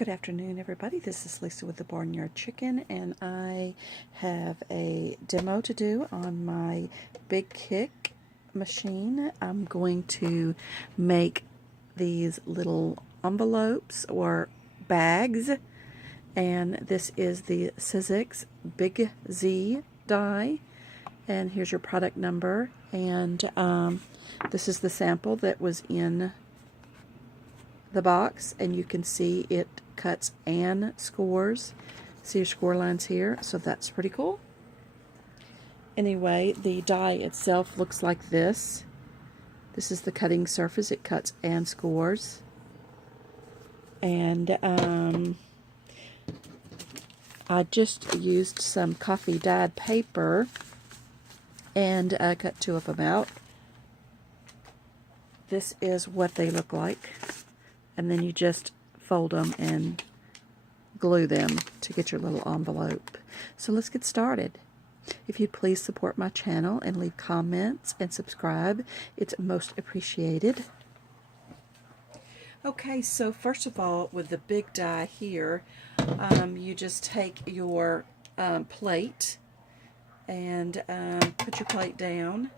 Good afternoon, everybody. This is Lisa with the Barnyard Chicken, and I have a demo to do on my Big Kick machine. I'm going to make these little envelopes or bags, and this is the Sizzix Big Z die, and here's your product number, and this is the sample that was in the box, and you can see it cuts and scores. See your score lines here, so that's pretty cool. Anyway, the die itself looks like this. This is the cutting surface. It cuts and scores. And I just used some coffee dyed paper and cut two of them out. This is what they look like. And then you just fold them and glue them to get your little envelope. So let's get started. If you'd please support my channel and leave comments and subscribe, it's most appreciated. Okay, so first of all, with the big die here, you just take your plate and put your plate down.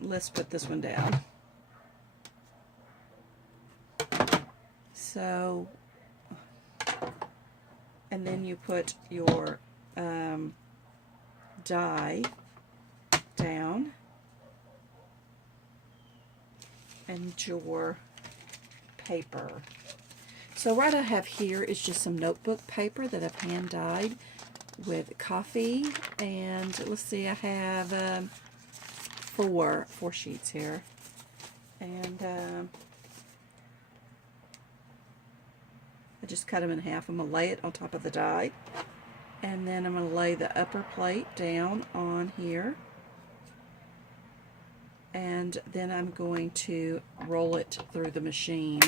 Let's put this one down. So, and then you put your die down and your paper. So what I have here is just some notebook paper that I've hand dyed with coffee, and let's see, I have four sheets here, and I just cut them in half. I'm going to lay it on top of the die, and then I'm going to lay the upper plate down on here, and then I'm going to roll it through the machine.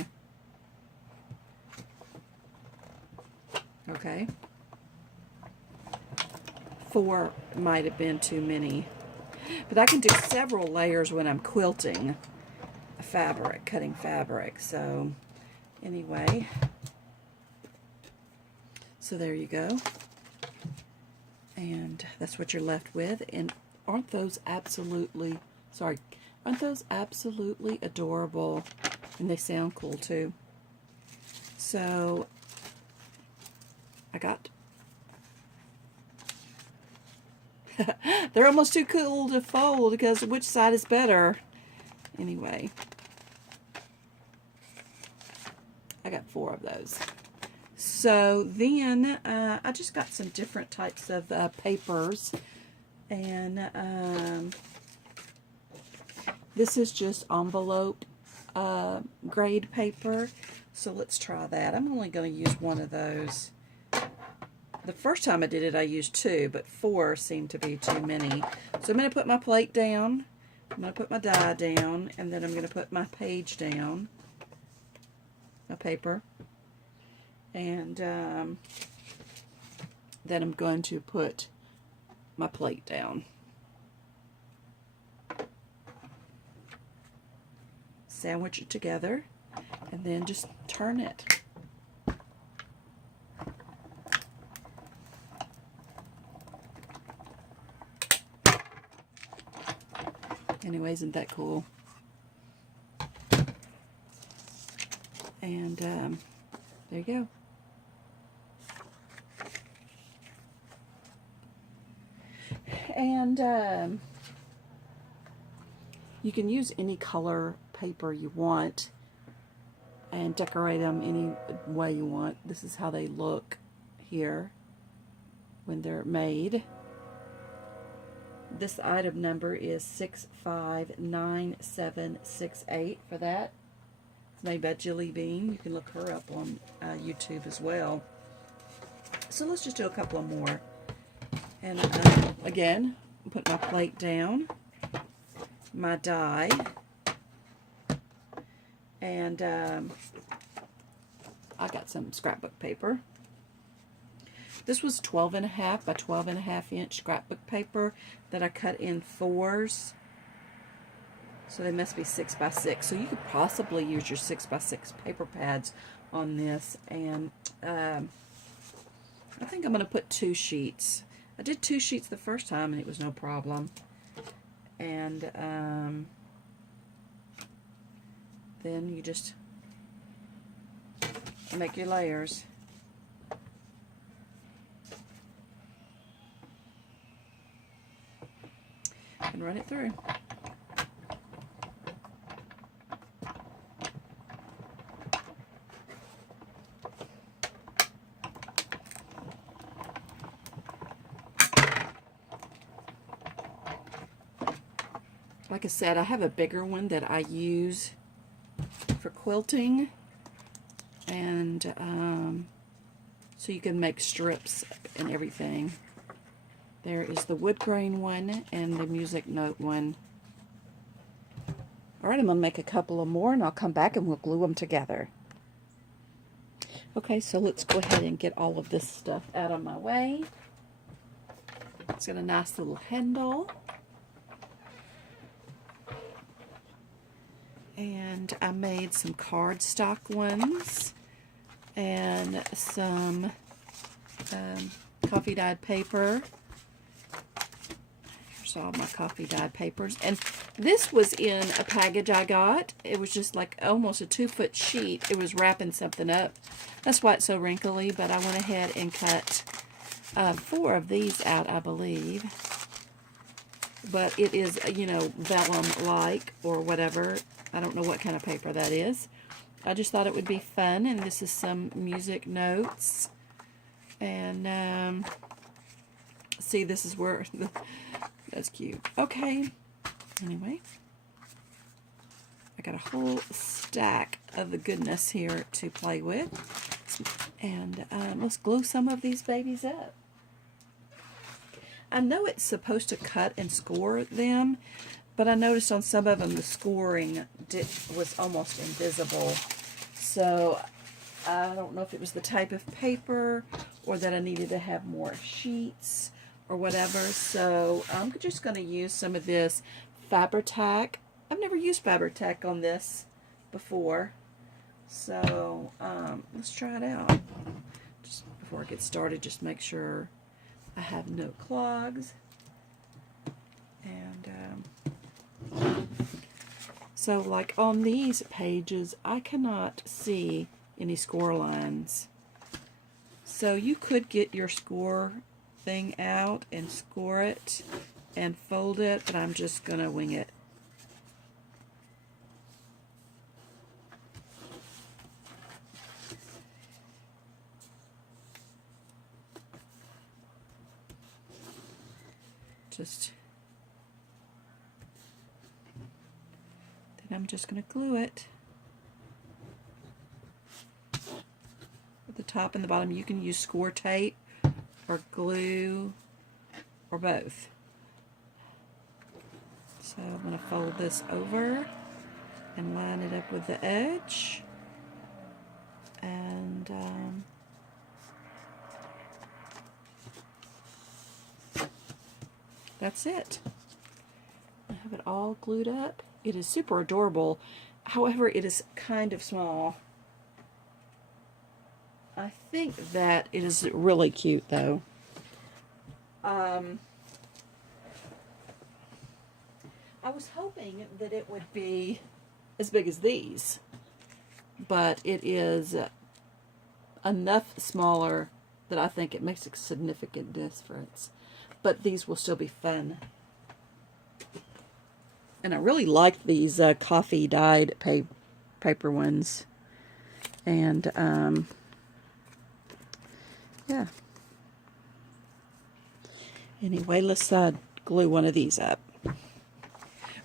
Okay. 4 might have been too many, but I can do several layers when I'm quilting fabric, cutting fabric. So anyway, so there you go, and that's what you're left with. And aren't those absolutely adorable? And they sound cool too. So I got they're almost too cool to fold because which side is better? Anyway, I got 4 of those. So then I just got some different types of papers, and this is just envelope grade paper. So let's try that. I'm only going to use one of those. The first time I did it I used 2, but 4 seemed to be too many. So I'm going to put my plate down, I'm going to put my die down, and then I'm going to put my page down, my paper. And then I'm going to put my plate down. Sandwich it together, and then just turn it. Anyway, isn't that cool? And there you go. And you can use any color paper you want and decorate them any way you want. This is how they look here when they're made. This item number is 659768 for that. It's made by Jillibean. You can look her up on YouTube as well. So let's just do a couple of more. And again, put my plate down, my die, and I got some scrapbook paper. This was 12.5 by 12.5 inch scrapbook paper that I cut in 4s. So they must be 6 by 6. So you could possibly use your 6 by 6 paper pads on this. And I think I'm going to put 2 sheets. I did 2 sheets the first time and it was no problem. And then you just make your layers. And run it through. Like I said, I have a bigger one that I use for quilting, and so you can make strips and everything. There is the wood grain one and the music note one. Alright, I'm going to make a couple of more and I'll come back and we'll glue them together. Okay, so let's go ahead and get all of this stuff out of my way. It's got a nice little handle. And I made some cardstock ones and some coffee dyed paper. Here's all my coffee dyed papers. And this was in a package I got. It was just like almost a 2-foot sheet. It was wrapping something up. That's why it's so wrinkly, but I went ahead and cut 4 of these out, I believe. But it is, you know, vellum-like or whatever. I don't know what kind of paper that is. I just thought it would be fun, and this is some music notes. And see, this is where that's cute. Okay. Anyway, I got a whole stack of the goodness here to play with, and let's glue some of these babies up. I know it's supposed to cut and score them, but I noticed on some of them the scoring was almost invisible. So I don't know if it was the type of paper or that I needed to have more sheets or whatever. So I'm just going to use some of this Fabri-Tac. I've never used Fabri-Tac on this before. So let's try it out. Just before I get started, just make sure I have no clogs. And so like on these pages, I cannot see any score lines. So you could get your score thing out and score it and fold it, but I'm just going to wing it. Then I'm just going to glue it at the top and the bottom. You can use score tape or glue or both. So I'm going to fold this over and line it up with the edge, and that's it. I have it all glued up. It is super adorable. However, it is kind of small. I think that it is really cute, though. I was hoping that it would be as big as these, but it is enough smaller that I think it makes a significant difference. But these will still be fun. And I really like these coffee dyed paper ones. And yeah. Anyway, let's glue one of these up.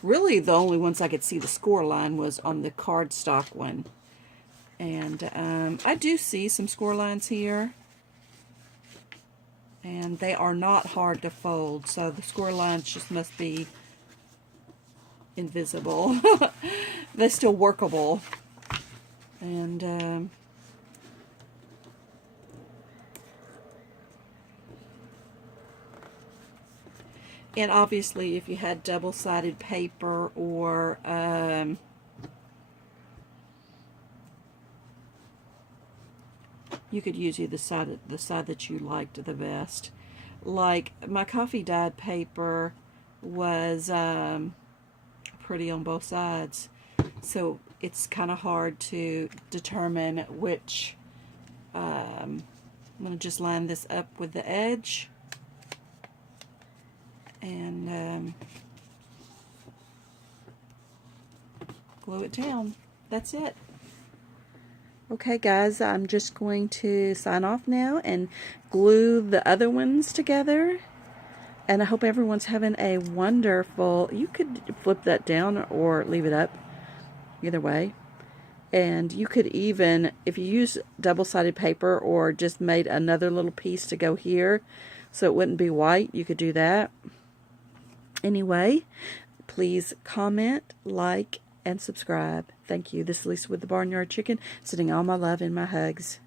Really, the only ones I could see the score line was on the cardstock one. And I do see some score lines here. And they are not hard to fold, so the score lines just must be invisible. They're still workable. And And obviously, if you had double-sided paper or you could use the side that you liked the best. Like my coffee dyed paper was pretty on both sides, so it's kind of hard to determine which. I'm going to just line this up with the edge and glue it down. That's it. Okay guys, I'm just going to sign off now and glue the other ones together. And I hope everyone's having a wonderful, you could flip that down or leave it up, either way. And you could even, if you use double-sided paper or just made another little piece to go here so it wouldn't be white, you could do that. Anyway, please comment, like, and subscribe. Thank you. This is Lisa with the Barnyard Chicken, sending all my love and my hugs.